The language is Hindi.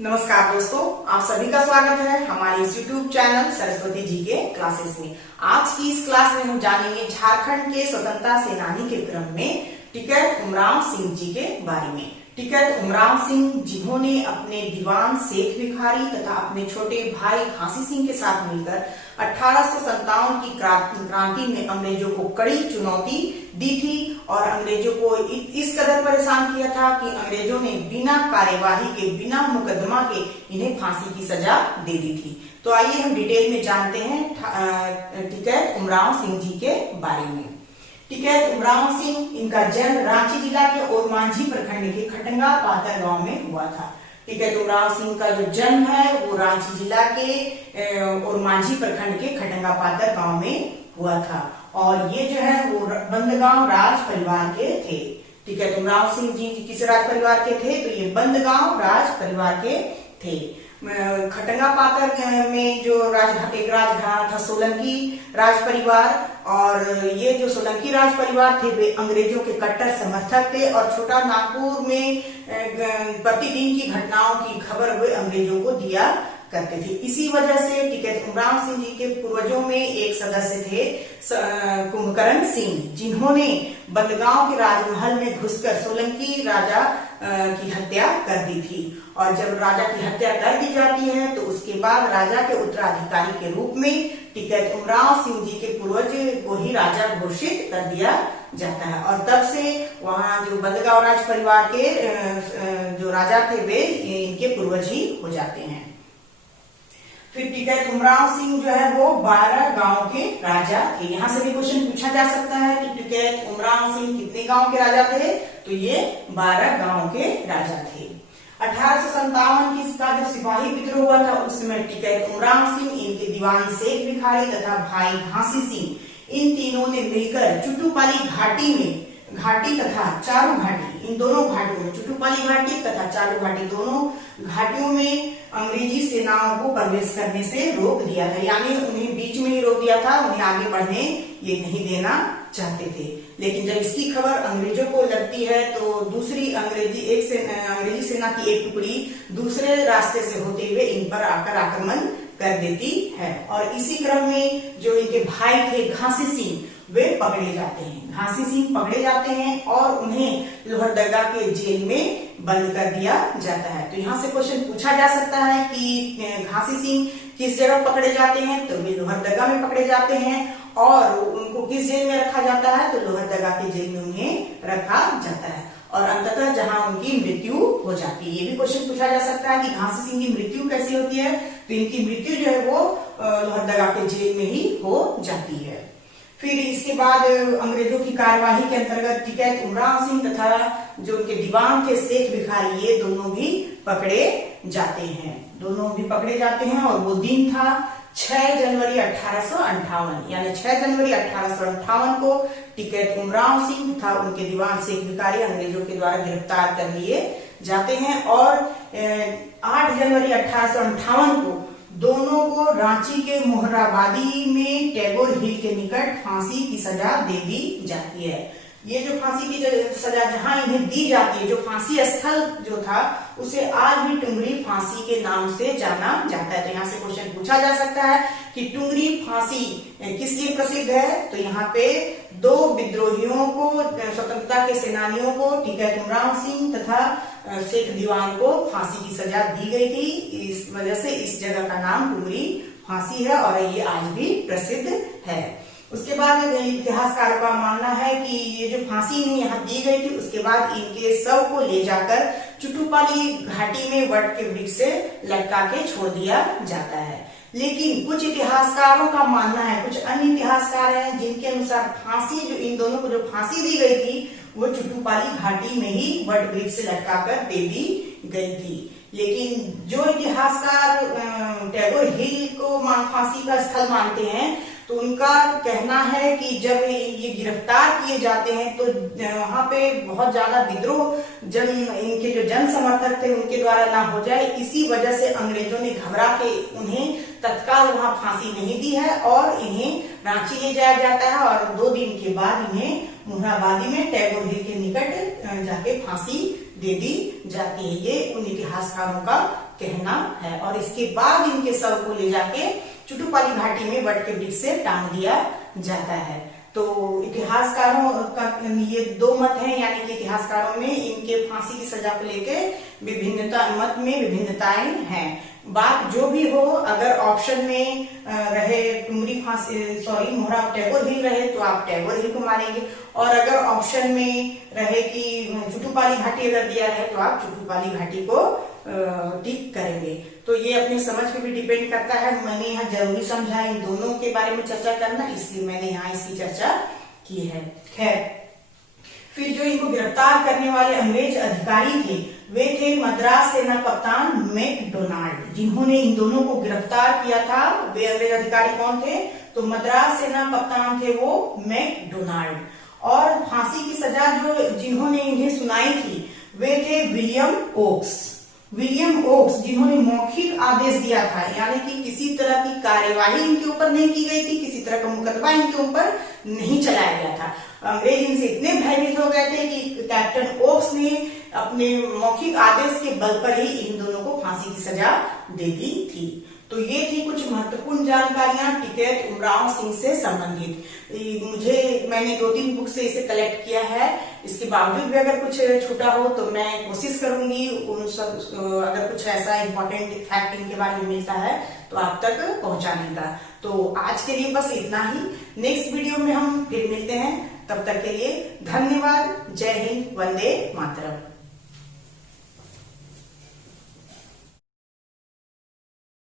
नमस्कार दोस्तों, आप सभी का स्वागत है हमारे इस YouTube चैनल सरस्वती जी के क्लासेस में। आज की इस क्लास में हम जानेंगे झारखंड के स्वतंत्रता सेनानी के क्रम में टिकैत उमराव सिंह जी के बारे में। टिकैत उमराव सिंह जिन्होंने अपने दीवान शेख भिखारी तथा अपने छोटे भाई घासी सिंह के साथ मिलकर 1857 की क्रांति में अंग्रेजों को कड़ी चुनौती दी थी और अंग्रेजों को इस कदर परेशान किया था कि अंग्रेजों ने बिना कार्यवाही के, बिना मुकदमा के इन्हें फांसी की सजा दे दी थी। तो आइए हम डिटेल में जानते हैं टिकैत उमराव सिंह जी के बारे में। टिकैत उमराव सिंह, इनका जन्म रांची जिला के ओरमांझी प्रखंड के खटंगा पातर गांव में हुआ था। टिकैत उमराव सिंह का जो जन्म है वो रांची जिला के ओरमांझी प्रखंड के खटंगा पातर गांव में हुआ था और ये जो है वो बंदगांव राज परिवार के थे। टिकैत उमराव सिंह जी किस राज परिवार के थे? तो ये बंदगांव राज परिवार के थे। खटंगा पातर में जो एक राजघराना था सोलंकी राज परिवार, और ये जो सोलंकी राज परिवार थे वे अंग्रेजों के कट्टर समर्थक थे और छोटा नागपुर में प्रतिदिन की घटनाओं की खबर वे अंग्रेजों को दिया करते थे। इसी वजह से टिकैत उमराव सिंह जी के पूर्वजों में एक सदस्य थे कुंभकर्ण सिंह, जिन्होंने बंदगांव के राजमहल में घुसकर सोलंकी राजा की हत्या कर दी थी। और जब राजा की हत्या कर दी जाती है तो उसके बाद राजा के उत्तराधिकारी के रूप में टिकैत उमराव सिंह जी के पूर्वज को ही राजा घोषित कर दिया जाता है और तब से वहाँ जो बंदगांव राज परिवार के जो राजा थे वे इनके पूर्वज ही हो जाते हैं। फिर टिकैत उमराव सिंह जो है वो 12 गांव के राजा थे। यहाँ से भी क्वेश्चन पूछा जा सकता है कि टिकैत उमराव सिंह कितने गांव के राजा थे? तो ये 12 गांव के राजा थे। 1857 की इसका जो सिपाही विद्रोह हुआ था उस समय टिकैत उमराव सिंह, इनके दीवान शेख भिखारी तथा भाई घासी सिंह, इन तीनों ने मिलकर चुटुपाली घाटी तथा चारू घाटी, इन दोनों घाटियों में, चुटुपाली घाटी तथा चारू घाटी, दोनों घाटियों में अंग्रेजी सेनाओं को प्रवेश करने से रोक दिया था। यानी उन्हें बीच में ही रोक दिया था, उन्हें आगे बढ़ने ये नहीं देना चाहते थे। लेकिन जब इसकी खबर अंग्रेजों को लगती है तो दूसरी अंग्रेजी सेना की एक टुकड़ी दूसरे रास्ते से होते हुए इन पर आकर आक्रमण कर देती है और इसी क्रम में जो इनके भाई थे घासी सिंह, वे पकड़े जाते हैं। घासी सिंह पकड़े जाते हैं और उन्हें लोहरदगा के जेल में बंद कर दिया जाता है। तो यहाँ से क्वेश्चन पूछा जा सकता है कि घासी सिंह किस जगह पकड़े जाते हैं? तो वे लोहरदगा में पकड़े जाते हैं और उनको किस जेल में रखा जाता है? तो लोहरदगा के जेल में उन्हें रखा जाता है और अंततः जहां उनकी मृत्यु हो जाती है। ये भी क्वेश्चन पूछा जा सकता है कि घासी सिंह की मृत्यु कैसी होती है? तो इनकी मृत्यु जो है वो लोहरदगा के जेल में ही हो जाती है। फिर इसके बाद अंग्रेजों की कार्यवाही के अंतर्गत टिकैत उमराव सिंह तथा जो उनके दीवान थे शेख भिखारी, ये दोनों भी पकड़े जाते हैं। दोनों भी पकड़े जाते हैं और वो दिन था 6 जनवरी 1858। यानी 6 जनवरी 1858 को टिकैत उमराव सिंह तथा उनके दीवान शेख भिखारी अंग्रेजों के द्वारा गिरफ्तार कर लिए जाते हैं और 8 जनवरी 1858 को दोनों को रांची के मोहराबादी में टैगोर हिल के निकट फांसी की सजा दे दी जाती है। ये जो फांसी की सजा जहां इन्हें दी जाती है, जो फांसी स्थल जो था उसे आज भी टुंगरी फांसी के नाम से जाना जाता है। तो यहाँ से क्वेश्चन पूछा जा सकता है कि टुंगरी फांसी किस लिए प्रसिद्ध है? तो यहाँ पे 2 विद्रोहियों को, स्वतंत्रता के सेनानियों को, टिकैत उमराव सिंह तथा शेख दीवान को फांसी की सजा दी गई थी। इस वजह से इस जगह का नाम टुंगरी फांसी है और ये आज भी प्रसिद्ध है। उसके बाद इतिहासकारों का मानना है कि ये जो फांसी इन्हें यहाँ दी गई थी उसके बाद इनके शव को ले जाकर चुटुपाली घाटी में वट के वृक्ष से लटका के छोड़ दिया जाता है। लेकिन कुछ इतिहासकारों का मानना है, कुछ अन्य इतिहासकार हैं जिनके अनुसार फांसी जो इन दोनों को जो फांसी दी गई थी वो चुटुपाली घाटी में ही वट वृक्ष से लटकाकर दे दी गई थी। लेकिन जो इतिहासकार टैगोर हिल को फांसी का स्थल मानते हैं तो उनका कहना है कि जब ये गिरफ्तार किए जाते हैं तो वहां पे बहुत ज्यादा विद्रोह इनके जो जन समर्थक थे उनके द्वारा ना हो जाए, इसी वजह से अंग्रेजों ने घबरा के उन्हें तत्काल वहां फांसी नहीं दी है और इन्हें रांची ले जाया जाता है और 2 दिन के बाद इन्हें मोरहाबादी में टैगोर हिल के निकट जाके फांसी दे दी जाती है। ये उन इतिहासकारों का कहना है। और इसके बाद इनके शव को ले जाके चुटुपाली घाटी में वट के वृक्ष से टांग दिया जाता है। तो इतिहासकारों का ये 2 मत हैं, यानी कि इतिहासकारों में इनके फांसी की सजा को लेके मत में विभिन्नताएं हैं। बात जो भी हो, अगर ऑप्शन में रहे टुमरी फांसी मोहरा टैगोर हिल रहे तो आप टैगोर हिल को मारेंगे, और अगर ऑप्शन में रहे कि चुटुपाली घाटी अगर दिया रहे तो आप चुटुपाली घाटी को टिक करेंगे। तो ये अपनी समझ पे भी डिपेंड करता है। मैंने यहाँ जरूरी समझा इन दोनों के बारे में चर्चा करना, इसलिए मैंने यहाँ इसकी चर्चा की है। खैर, फिर जो इनको गिरफ्तार करने वाले अंग्रेज अधिकारी थे वे थे मद्रास सेना कप्तान मैकडोनाल्ड, जिन्होंने इन दोनों को गिरफ्तार किया था। वे अंग्रेज अधिकारी कौन थे? तो मद्रास सेना कप्तान थे वो मैकडोनाल्ड। और फांसी की सजा जो जिन्होंने इन्हें सुनाई थी वे थे विलियम ओक्स, जिन्होंने मौखिक आदेश दिया था, यानी कि किसी तरह की कार्यवाही इनके ऊपर नहीं की गई थी, किसी तरह का मुकदमा इनके ऊपर नहीं चलाया गया था। अंग्रेज इनसे इतने भयभीत हो गए थे कि कैप्टन ओक्स ने अपने मौखिक आदेश के बल पर ही इन दोनों को फांसी की सजा दे दी थी। तो ये थी कुछ महत्वपूर्ण जानकारियां टिकैत उमराव सिंह से संबंधित। मैंने 2-3 बुक से इसे कलेक्ट किया है। इसके बावजूद भी अगर कुछ छूटा हो तो मैं कोशिश करूंगी उन सब, अगर कुछ ऐसा इंपॉर्टेंट फैक्ट इनके बारे में मिलता है तो आप तक पहुंचाने का। तो आज के लिए बस इतना ही। नेक्स्ट वीडियो में हम फिर मिलते हैं, तब तक के लिए धन्यवाद। जय हिंद, वंदे मातरम।